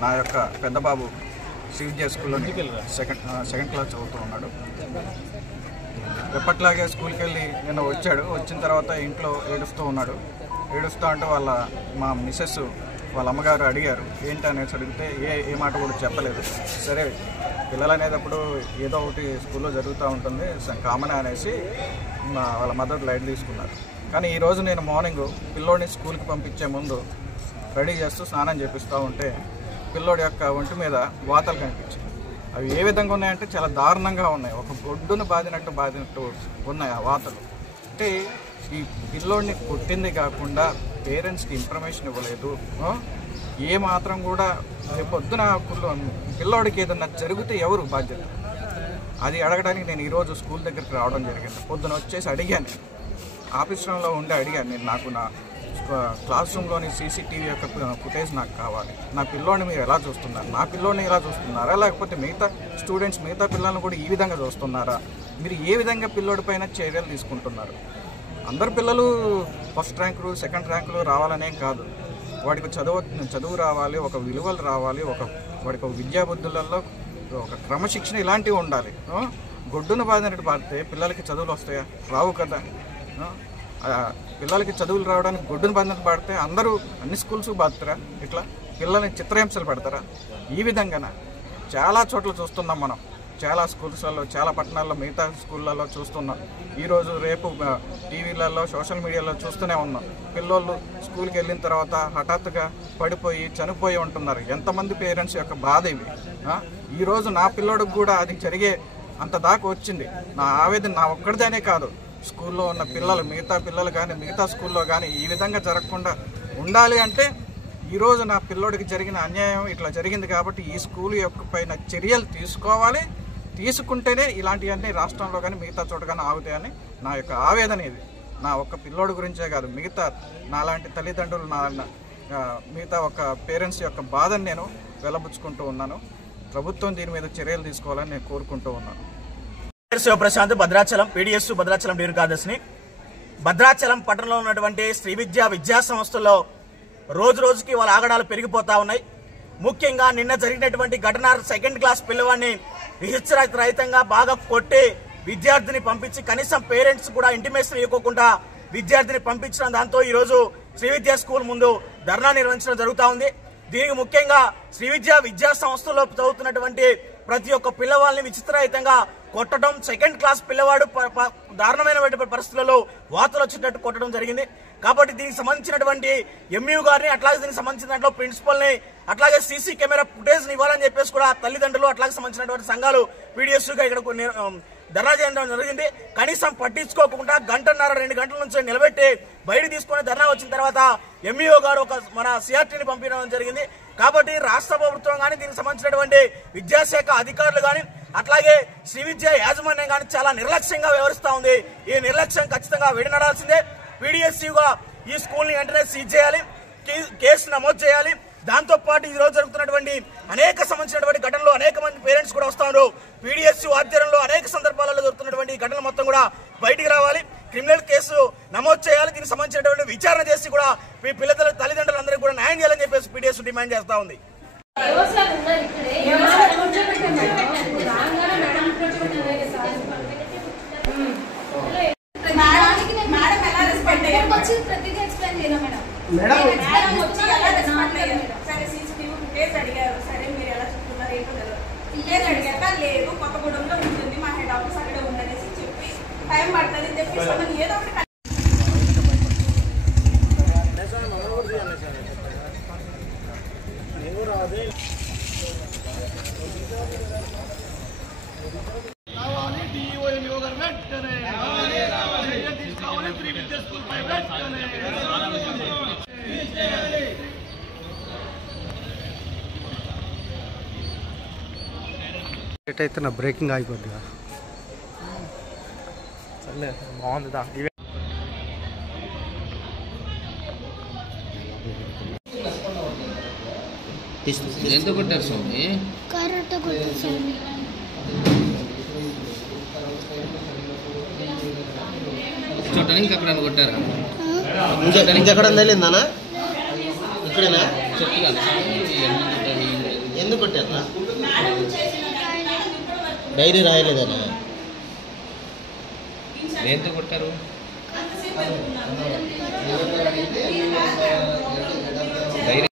నా యొక్క పెద్ద బాబు శ్రీవిద్యా స్కూల్లో సెకండ్ క్లాస్ చదువుతూ ఉన్నాడు. ఎప్పట్లాగే స్కూల్కి వెళ్ళి నిన్న వచ్చాడు. వచ్చిన తర్వాత ఇంట్లో ఏడుస్తూ ఉన్నాడు. ఏడుస్తూ అంటే మా మిస్సెస్ వాళ్ళ అమ్మగారు అడిగారు ఏంటి అనేసి అడిగితే ఏ మాట కూడా చెప్పలేదు. సరే పిల్లలు అనేటప్పుడు ఏదో ఒకటి స్కూల్లో జరుగుతూ ఉంటుంది కామన్ అనేసి వాళ్ళ మదర్ లైట్ తీసుకున్నారు. కానీ ఈరోజు నేను మార్నింగ్ పిల్లోడిని స్కూల్కి పంపించే ముందు రెడీ చేస్తూ స్నానం చేపిస్తూ ఉంటే పిల్లోడి యొక్క ఒంటి మీద వాతలు కనిపించాయి. అవి ఏ విధంగా ఉన్నాయంటే చాలా దారుణంగా ఉన్నాయి. ఒక గొడ్డును బాదినట్టు ఉన్నాయి ఆ వాతలు. అంటే ఈ పిల్లోడిని కొట్టింది కాకుండా పేరెంట్స్కి ఇన్ఫర్మేషన్ ఇవ్వలేదు. ఏ మాత్రం కూడా పొద్దున పిల్లోడికి ఏదన్నా జరిగితే ఎవరు బాధ్యత అది అడగడానికి నేను ఈరోజు స్కూల్ దగ్గరికి రావడం జరిగింది. పొద్దున వచ్చేసి అడిగాను, ఆఫీస్ రూమ్లో ఉండి అడిగాను. నేను నా క్లాస్ రూమ్లోని సీసీటీవీ యొక్క ఫుటేజ్ నాకు కావాలి. నా పిల్లోడిని మీరు ఎలా చూస్తున్నారు? నా పిల్లోడిని ఎలా చూస్తున్నారా? లేకపోతే మిగతా స్టూడెంట్స్ మిగతా పిల్లల్ని కూడా ఈ విధంగా చూస్తున్నారా? మీరు ఏ విధంగా పిల్లోడి పైన చర్యలు తీసుకుంటున్నారు? అందరు పిల్లలు ఫస్ట్ ర్యాంకులు సెకండ్ ర్యాంకులు రావాలనేం కాదు. వాడికి చదువు రావాలి, ఒక విలువలు రావాలి, వాడికి ఒక విద్యాబుద్ధులలో ఒక క్రమశిక్షణ ఇలాంటివి ఉండాలి. గొడ్డును బాధినట్టు పాడితే పిల్లలకి చదువులు వస్తాయా? రావు కదా. పిల్లలకి చదువులు రావడానికి గొడ్డును బాధినట్టు పాడితే అందరూ అన్ని స్కూల్స్ బాధతారా? ఇట్లా పిల్లల్ని చిత్రహింసలు పెడతారా? ఈ విధంగా చాలా చోట్ల చూస్తున్నాం మనం. చాలా స్కూల్స్లలో చాలా పట్టణాల్లో మిగతా స్కూళ్ళల్లో చూస్తున్నాం. ఈరోజు రేపు టీవీలలో సోషల్ మీడియాలో చూస్తూనే ఉన్నాం. పిల్లోళ్ళు స్కూల్కి వెళ్ళిన తర్వాత హఠాత్తుగా పడిపోయి చనిపోయి ఉంటున్నారు. ఎంతమంది పేరెంట్స్ యొక్క బాధ ఇవి. ఈరోజు నా పిల్లోడికి కూడా అది జరిగే అంత దాకా వచ్చింది. నా ఆవేదన నా ఒక్కడిదేనే కాదు, స్కూల్లో ఉన్న పిల్లలు మిగతా పిల్లలు కానీ మిగతా స్కూల్లో కానీ ఈ విధంగా జరగకుండా ఉండాలి. అంటే ఈరోజు నా పిల్లోడికి జరిగిన అన్యాయం ఇట్లా జరిగింది కాబట్టి ఈ స్కూల్ యొక్క పైన చర్యలు తీసుకోవాలి. తీసుకుంటేనే ఇలాంటివన్నీ రాష్ట్రంలో కానీ మిగతా చోట కానీ ఆగుతాయని నా యొక్క ఆవేదన. ఇది నా ఒక్క పిల్లోడి గురించే కాదు, మిగతా నాలాంటి తల్లిదండ్రులు మిగతా ఒక పేరెంట్స్ యొక్క బాధను నేను వెలబుచ్చుకుంటూ ఉన్నాను. ప్రభుత్వం దీని మీద చర్యలు తీసుకోవాలని నేను కోరుకుంటూ ఉన్నాను. శివప్రశాంత్, భద్రాచలం పీడిఎస్ భద్రాచలం డీన్ కార్యదర్శిని. భద్రాచలం పట్టణంలో ఉన్నటువంటి శ్రీ విద్యా సంస్థల్లో రోజు రోజుకి వాళ్ళ ఆగడాలు పెరిగిపోతా ఉన్నాయి. ముఖ్యంగా నిన్న జరిగినటువంటి ఘటన సెకండ్ క్లాస్ పిల్లవాడిని విహింసరహితంగా బాగా కొట్టి విద్యార్థిని పంపించి కనీసం పేరెంట్స్ కూడా ఇంటిమేషన్ ఇవ్వకుండా విద్యార్థిని పంపించడం, దాంతో ఈరోజు శ్రీ విద్యా స్కూల్ ముందు ధర్నా నిర్వహించడం జరుగుతూ ఉంది. దీనికి ముఖ్యంగా శ్రీ విద్యా సంస్థలో చదువుతున్నటువంటి ప్రతి ఒక్క పిల్లవాళ్ళని విచిత్రరహితంగా కొట్టడం, సెకండ్ క్లాస్ పిల్లవాడు దారుణమైనటువంటి పరిస్థితులలో వాతలు వచ్చేటట్టు కొట్టడం జరిగింది. కాబట్టి దీనికి సంబంధించినటువంటి ఎంయూ గారిని, అట్లాగే దీనికి సంబంధించిన దాంట్లో ప్రిన్సిపల్ ని, అట్లాగే సీసీ కెమెరా ఫుటేజ్ ఇవ్వాలని చెప్పేసి కూడా తల్లిదండ్రులు అట్లాగే సంబంధించినటువంటి సంఘాలు పీడిఎస్ గా ఇక్కడ ధర్నా చేయడం జరిగింది. కనీసం పట్టించుకోకుండా 1.5-2 గంటల నుంచి నిలబెట్టి బయట తీసుకుని ధర్నా వచ్చిన తర్వాత ఎంఈఓ గారు మన సిఆర్టీని పంపించడం జరిగింది. కాబట్టి రాష్ట్ర ప్రభుత్వం కానీ దీనికి సంబంధించినటువంటి విద్యాశాఖ అధికారులు కానీ అట్లాగే శ్రీ విద్యా యాజమాన్యం కానీ చాలా నిర్లక్ష్యంగా వ్యవహరిస్తూ ఉంది. ఈ నిర్లక్ష్యం ఖచ్చితంగా విడనడాల్సిందే. పీడిఎస్యూగా ఈ స్కూల్ ని వెంటనే సీజ్ చేయాలి, కేసు నమోదు చేయాలి. దాంతో పాటు ఈ రోజు జరుగుతున్నటువంటి అనేక సంబంధించినటువంటి ఘటనలు అనేక మంది పేరెంట్స్ కూడా వస్తున్నారు. పీడిఎస్యూ ఆధ్వర్యంలో అనేక సందర్భాలలో జరుగుతున్నటువంటి ఘటనలు మొత్తం కూడా బయటికి రావాలి, క్రిమినల్ కేసు నమోదు చేయాలి. దీనికి సంబంధించినటువంటి విచారణ చేసి కూడా మీ పిల్లల తల్లిదండ్రులందరికీ కూడా న్యాయం చేయాలని చెప్పేసి పీడిఎస్ డిమాండ్ చేస్తా ఉంది. లేదు కొత్తగూడెంలో ఉంటుంది, మా హెడ్ ఆఫీస్ అక్కడే ఉందనేసి చెప్పి టైం పడుతుంది తెప్పిస్తామని ఏదో ఒకటి అయితే నా బ్రేకింగ్ అయిపోద్ది. సర్లే బాగుంది. ఎంత కొట్టారు స్వామి? కరెక్ట్ కొట్టారు స్వామి. చూడటానికి అక్కడ కొట్టారా? ఇంకెక్కడ తెలియదానా? ఇక్కడేనా చెప్తున్నాను స్వామి ఎందుకు కొట్టారా మేడం చేసిన దాన్ని మేడం ఇప్పటి వరకు డైరీ రాయలేదనా దేంతో కొట్టారు అంతసేపు అనుకున్నాను. డైరీ